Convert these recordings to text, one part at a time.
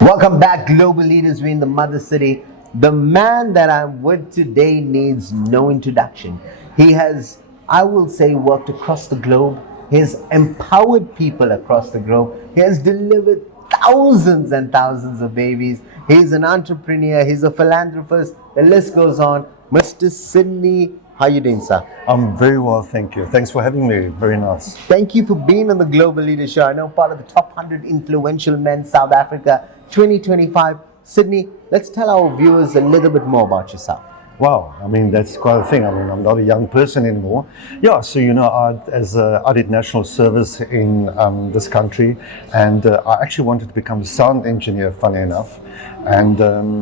Welcome back, global leaders. We're in the mother city. The man that I'm with today needs no introduction. He has, I will say, worked across the globe. He has empowered people across the globe. He has delivered thousands and thousands of babies. He's an entrepreneur. He's a philanthropist. The list goes on. Mr. Sydney, how are you doing, sir? I'm very well, thank you. Thanks for having me. Very nice. Thank you for being on the Global Leader Show. I know part of the top 100 influential men, South Africa, 2025. Sydney, let's tell our viewers a little bit more about yourself. Wow, I mean, that's quite a thing. I mean, I'm not a young person anymore. Yeah, so, I did national service in this country, and I actually wanted to become a sound engineer, funny enough. And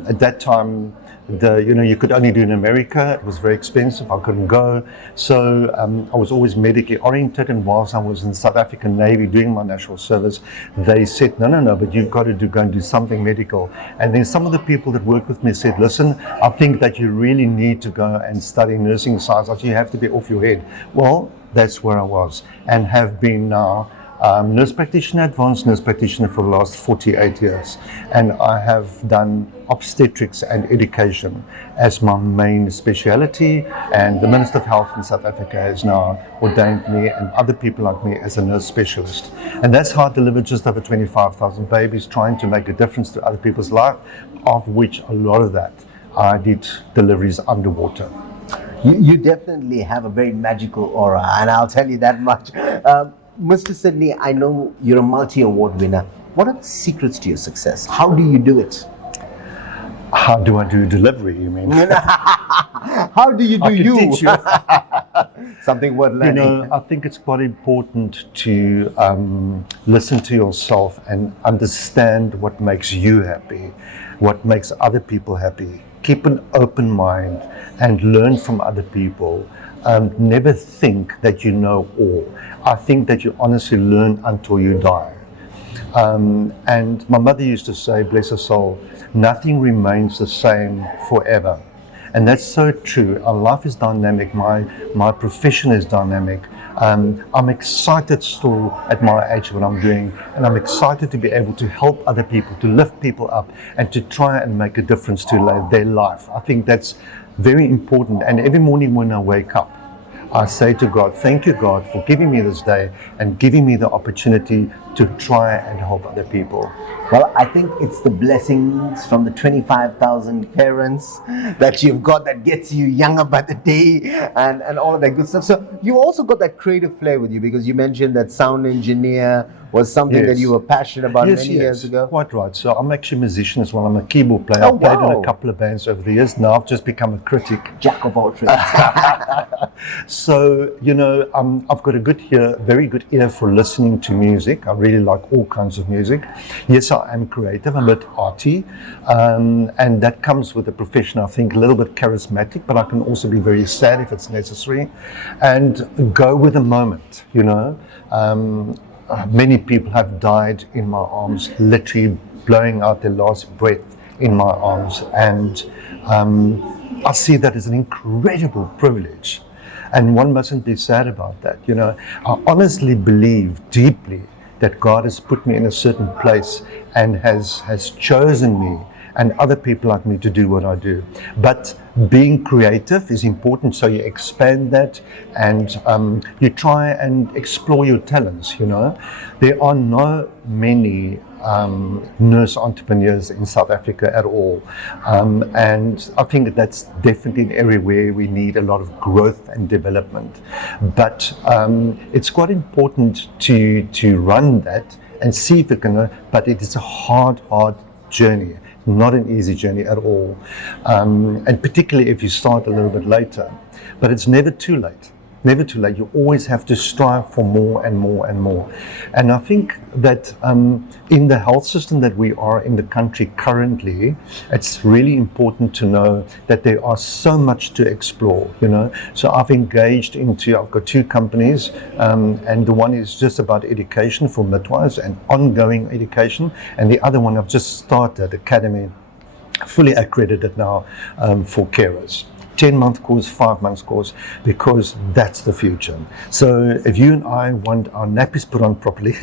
at that time, you could only do in America. It was very expensive. I couldn't go. So I was always medically oriented. And whilst I was in the South African Navy doing my national service, they said, no, but you've got to go and do something medical. And then some of the people that worked with me said, listen, I think that you really need to go and study nursing science. You have to be off your head. Well, that's where I was and have been now. Nurse practitioner, advanced nurse practitioner for the last 48 years. And I have done obstetrics and education as my main speciality. And the Minister of Health in South Africa has now ordained me and other people like me as a nurse specialist. And that's how I delivered just over 25,000 babies, trying to make a difference to other people's life, of which a lot of that I did deliveries underwater. You definitely have a very magical aura, and I'll tell you that much. Mr. Sydney, I know you're a multi-award winner. What are the secrets to your success? How do you do it? How do I do delivery, you mean? How do you do you? Teach you. Something worth learning. I think it's quite important to listen to yourself and understand what makes you happy, what makes other people happy. Keep an open mind and learn from other people. Never think that you know all. I think that you honestly learn until you die. And my mother used to say, bless her soul, nothing remains the same forever. And that's so true. Our life is dynamic. My profession is dynamic. I'm excited still at my age what I'm doing, and I'm excited to be able to help other people, to lift people up, and to try and make a difference to their life. I think that's very important. And every morning when I wake up, I say to God, thank you, God, for giving me this day and giving me the opportunity to try and help other people. Well, I think it's the blessings from the 25,000 parents that you've got that gets you younger by the day and all of that good stuff. So you also got that creative flair with you, because you mentioned that sound engineer was something that you were passionate about many years ago. Quite right. So I'm actually a musician as well. I'm a keyboard player. I've played in a couple of bands over the years. Now I've just become a critic. Jack of all trades. So, I've got a very good ear for listening to music. I really like all kinds of music. Yes, I am creative. I'm a bit arty. And that comes with the profession, I think, a little bit charismatic, but I can also be very sad if it's necessary. And go with the moment, Many people have died in my arms, literally blowing out their last breath in my arms. And I see that as an incredible privilege. And one mustn't be sad about that. I honestly believe deeply that God has put me in a certain place and has chosen me and other people like me to do what I do. But being creative is important, so you expand that and you try and explore your talents, There are no many nurse entrepreneurs in South Africa at all. And I think that's definitely an area where we need a lot of growth and development. But it's quite important to run that and see if it can, but it is a hard journey. Not an easy journey at all, and particularly if you start a little bit later. But it's never too late. Never too late. You always have to strive for more and more and more. And I think that in the health system that we are in the country currently, it's really important to know that there are so much to explore, So I've got two companies, and the one is just about education for midwives and ongoing education. And the other one I've just started, Academy, fully accredited now for carers. 10-month course, 5-month course, because that's the future. So if you and I want our nappies put on properly,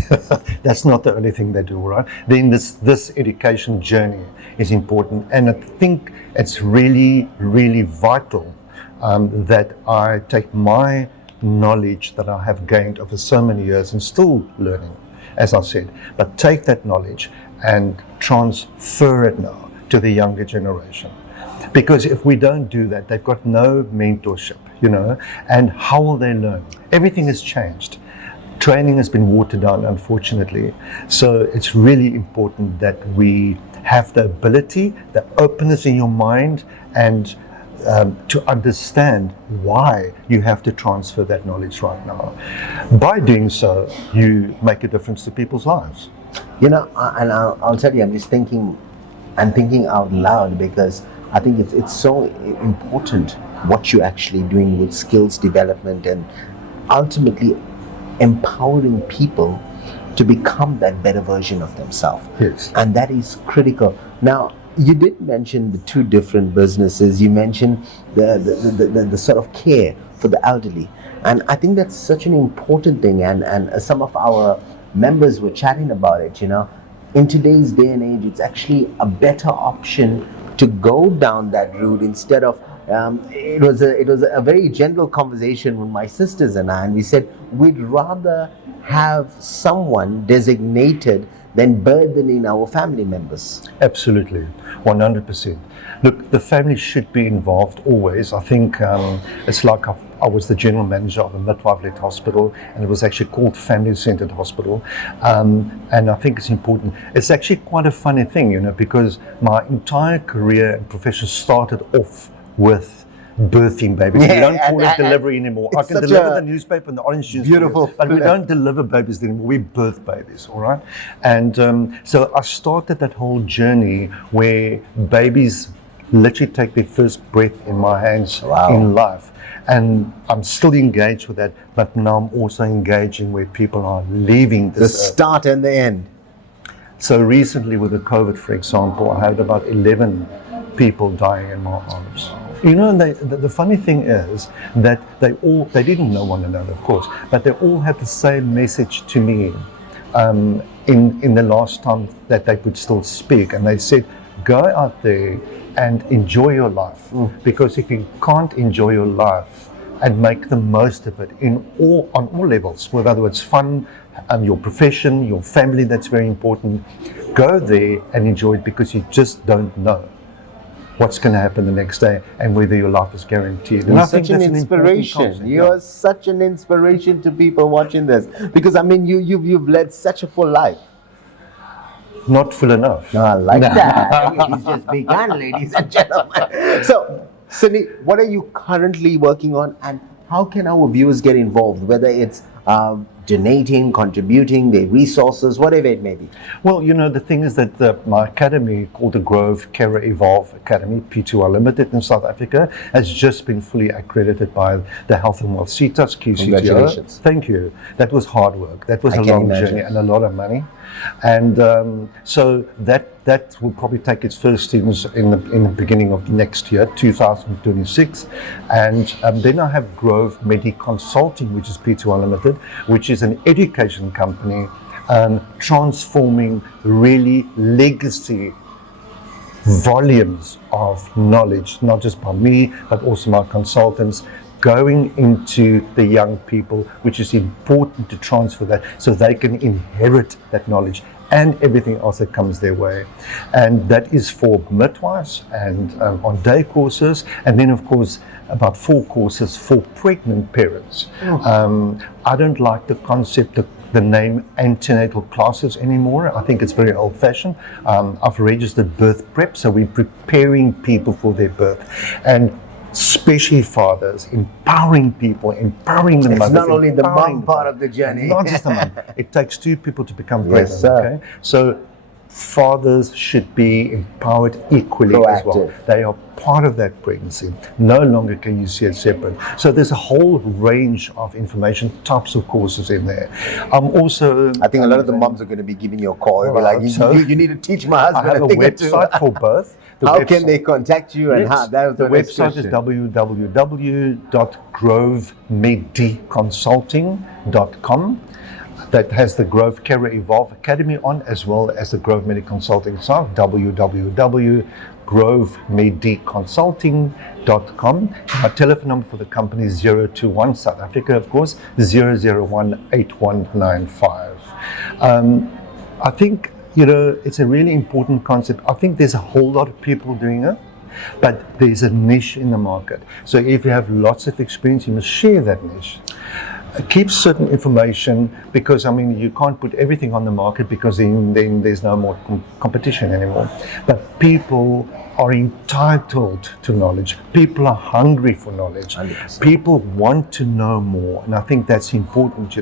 that's not the only thing they do, right? Then this education journey is important. And I think it's really, really vital that I take my knowledge that I have gained over so many years and still learning, as I said, but take that knowledge and transfer it now to the younger generation. Because if we don't do that, they've got no mentorship, you know, and how will they learn? Everything has changed. Training has been watered down, unfortunately. So it's really important that we have the ability, the openness in your mind, and to understand why you have to transfer that knowledge right now. By doing so, you make a difference to people's lives. You know, and I'll tell you, I'm just thinking out loud, because I think it's so important what you're actually doing with skills development and ultimately empowering people to become that better version of themselves. Yes. And that is critical. Now, you did mention the two different businesses. You mentioned the sort of care for the elderly. And I think that's such an important thing. And some of our members were chatting about it, you know. In today's day and age, it's actually a better option to go down that route instead of it was a very gentle conversation with my sisters and I, and we said we'd rather have someone designated than burdening our family members. Absolutely, 100%. Look, the family should be involved always. I think it's like I was the general manager of a midwife-led hospital, and it was actually called family-centered hospital. And I think it's important. It's actually quite a funny thing, you know, because my entire career and profession started off with birthing babies. We don't call it delivery anymore. I can deliver the newspaper and the orange juice, beautiful, but we don't deliver babies anymore. We birth babies, all right? And so I started that whole journey where babies literally take their first breath in my hands in life. And I'm still engaged with that, but now I'm also engaging where people are leaving this the start and the end. So recently with the COVID, for example, I had about 11 people dying in my arms. You know, the funny thing is that they didn't know one another, of course, but they all had the same message to me in the last time that they could still speak. And they said, go out there and enjoy your life. Because if you can't enjoy your life and make the most of it on all levels, whether it's fun, your profession, your family, that's very important, go there and enjoy it, because you just don't know what's going to happen the next day and whether your life is guaranteed. You're such an inspiration. You're such an inspiration to people watching this, because I mean you've led such a full life. Not full enough. No, I like that. It's just begun, ladies and gentlemen. So, Sydney, what are you currently working on, and how can our viewers get involved, whether it's donating, contributing, their resources, whatever it may be? Well, you know, the thing is that my academy, called the Grove Carer Evolve Academy, P2R Limited in South Africa, has just been fully accredited by the Health and Wealth CETAs, QCTO. Congratulations. Thank you. That was hard work. That was a long journey and a lot of money. And so that will probably take its first students in the beginning of next year, 2026. And then I have Grove Medi Consulting, which is P2R Limited, which is an education company transforming really legacy volumes of knowledge, not just by me, but also my consultants, going into the young people, which is important to transfer that so they can inherit that knowledge and everything else that comes their way. And that is for midwives and on day courses, and then of course about 4 courses for pregnant parents. I don't like the concept of the name antenatal classes anymore. I think it's very old-fashioned. I've registered birth prep, so we're preparing people for their birth. And especially fathers, empowering people, empowering the mothers. It's not only the mom part of the journey. Not just the mom. It takes 2 people to become pregnant. Yes, sir. Okay? So fathers should be empowered equally as well. They are part of that pregnancy. No longer can you see it separate. So there's a whole range of information, types of courses in there. I think a lot of the moms are going to be giving you a call. They'll be like, you need to teach my husband. I have a website for both. How can they contact you? And how? That was the next website is question. www.grovemedconsulting.com. That has the Grove Career Evolve Academy on, as well as the Grove Medic Consulting site, www.grovemedconsulting.com. My telephone number for the company is 021 South Africa, of course, 001-8195. I think, it's a really important concept. I think there's a whole lot of people doing it, but there's a niche in the market. So if you have lots of experience, you must share that niche. Keep certain information, because you can't put everything on the market, because then there's no more competition anymore. But people are entitled to knowledge. People are hungry for knowledge. 100%. People want to know more, and I think that's important,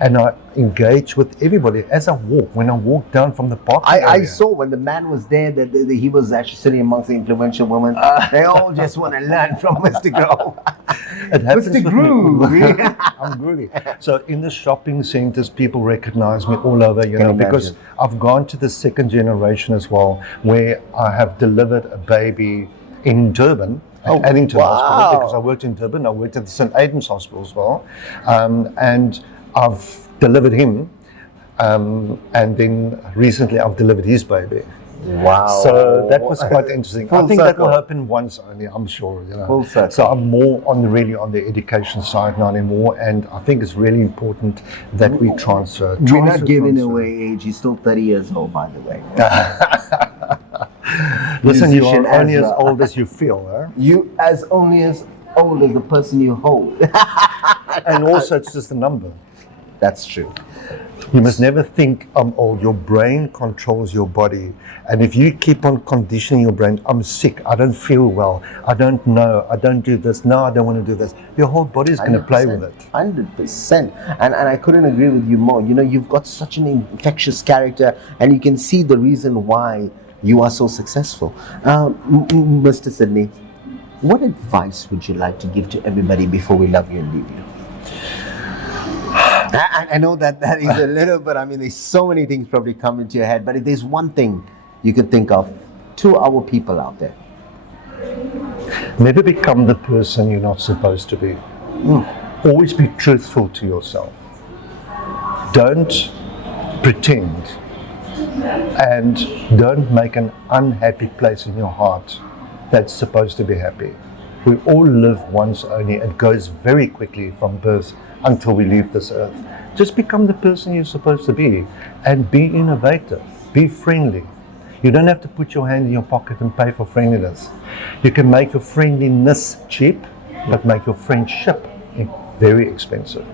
And I engage with everybody as I walk. When I walk down from the park, I saw when the man was there that he was actually sitting amongst the influential women. They all just want to learn from Mr. Grove. It happens Mr. with Groove. me. I'm groovy. So in the shopping centers, people recognize me all over, because I've gone to the second generation as well, where I have delivered a baby in Durban, Addington Hospital, because I worked in Durban. I worked at the St. Aidan's Hospital as well, and I've delivered him, and then recently I've delivered his baby. Wow. So that was quite interesting. I think that will circle. happen once only, I'm sure. Full circle. So I'm more on the education side now anymore, and I think it's really important that we transfer. You're not giving away age. You're still 30 years old, by the way. Listen, you Musician are only as as well. old as you feel, huh? You only as old as the person you hold. And also it's just a number. That's true. You must never think I'm old. Your brain controls your body. And if you keep on conditioning your brain, I'm sick, I don't feel well, I don't know, I don't do this, no, I don't want to do this, your whole body is going to play with it. 100%. And I couldn't agree with you more. You've got such an infectious character, and you can see the reason why you are so successful. Mr. Sydney, what advice would you like to give to everybody before we love you and leave you? I know that is a little, but there's so many things probably come into your head. But if there's one thing you could think of to our people out there. Never become the person you're not supposed to be. Always be truthful to yourself. Don't pretend, and don't make an unhappy place in your heart that's supposed to be happy. We all live once only. It goes very quickly from birth until we leave this earth. Just become the person you're supposed to be, and be innovative, be friendly. You don't have to put your hand in your pocket and pay for friendliness. You can make your friendliness cheap, but make your friendship very expensive.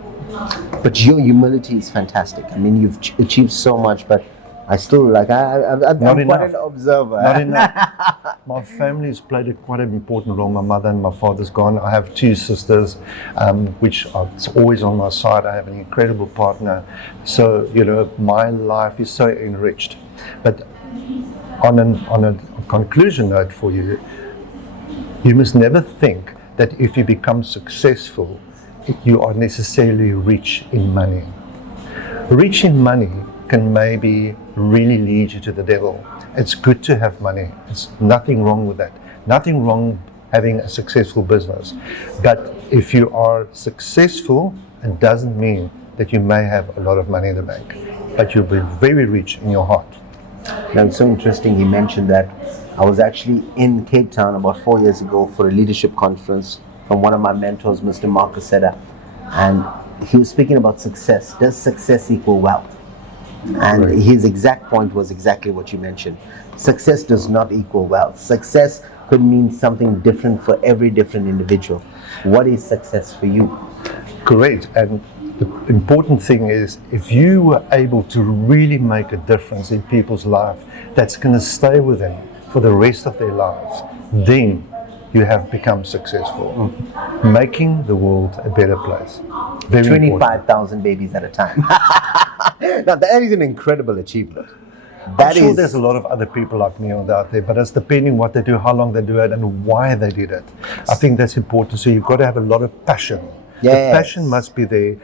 But your humility is fantastic. You've achieved so much, but I still I'm quite an observer. Not enough. My family's played quite an important role. My mother and my father's gone. I have two sisters, which are always on my side. I have an incredible partner. So, my life is so enriched. But on a conclusion note for you, you must never think that if you become successful, you are necessarily rich in money. Rich in money can maybe really lead you to the devil. It's good to have money. There's nothing wrong with that. Nothing wrong having a successful business. But if you are successful, it doesn't mean that you may have a lot of money in the bank, but you'll be very rich in your heart. Now, it's so interesting he mentioned that. I was actually in Cape Town about 4 years ago for a leadership conference from one of my mentors, Mr. Marcus Seder, and he was speaking about success. Does success equal wealth? And Right. his exact point was exactly what you mentioned. Success does not equal wealth. Success could mean something different for every different individual. What is success for you? Correct. And the important thing is, if you were able to really make a difference in people's life, that's going to stay with them for the rest of their lives, then you have become successful. Making the world a better place. Very important. 25,000 babies at a time. Now, that is an incredible achievement. I'm sure there's a lot of other people like me out there, but it's depending what they do, how long they do it, and why they did it. I think that's important. So you've got to have a lot of passion. Yes. The passion must be there.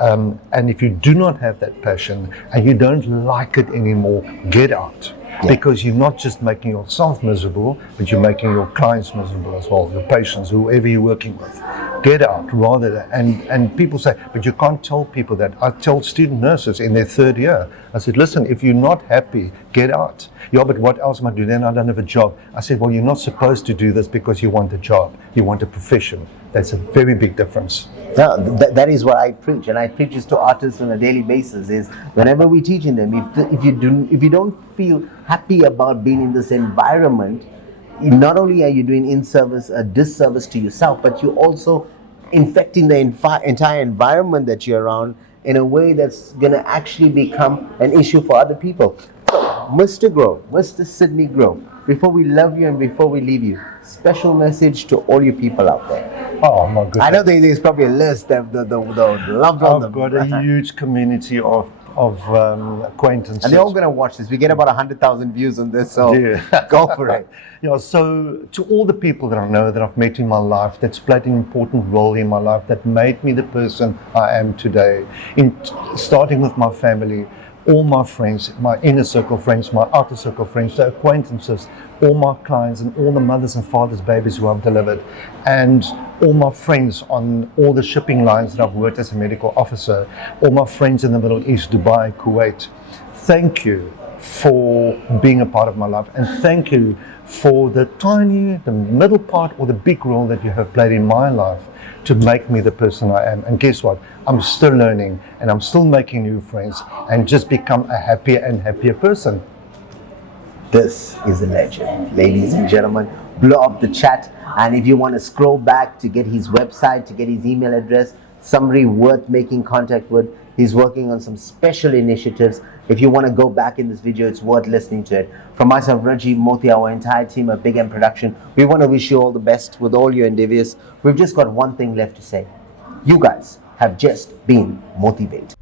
And if you do not have that passion and you don't like it anymore, get out. because you're not just making yourself miserable, but you're making your clients miserable as well, your patients, whoever you're working with. Get out rather than, and people say, but you can't tell people that. I tell student nurses in their third year, I said, listen, if you're not happy, get out. Yeah, but what else am I doing? Then I don't have a job. I said, well, you're not supposed to do this because you want a job. You want a profession. That's a very big difference. Yeah, that is what I preach, and I preach this to artists on a daily basis. Is whenever we're teaching them, if you don't feel happy about being in this environment, not only are you doing a disservice to yourself, but you're also infecting the entire environment that you're around in a way that's going to actually become an issue for other people. So, Mr. Grove, Mr. Sydney Grove, before we love you and before we leave you, special message to all you people out there. Oh my goodness. I know there's probably a list of the loved ones. I've got a huge community of acquaintances. And they're all going to watch this. We get about 100,000 views on this, so go for it. Yeah, so to all the people that I know that I've met in my life, that's played an important role in my life, that made me the person I am today, starting with my family, all my friends, my inner circle friends, my outer circle friends, the acquaintances, all my clients and all the mothers and fathers' babies who I've delivered, and all my friends on all the shipping lines that I've worked as a medical officer, all my friends in the Middle East, Dubai, Kuwait. Thank you for being a part of my life, and thank you for the middle part or the big role that you have played in my life to make me the person I am. And guess what? I'm still learning and I'm still making new friends and just become a happier and happier person. This is a legend. Ladies and gentlemen, blow up the chat. And if you want to scroll back to get his website, to get his email address, somebody worth making contact with, he's working on some special initiatives. If you want to go back in this video, it's worth listening to it. From myself, Rajiv Mothie, our entire team at Big M Production, we want to wish you all the best with all your endeavors. We've just got one thing left to say. You guys have just been motivated.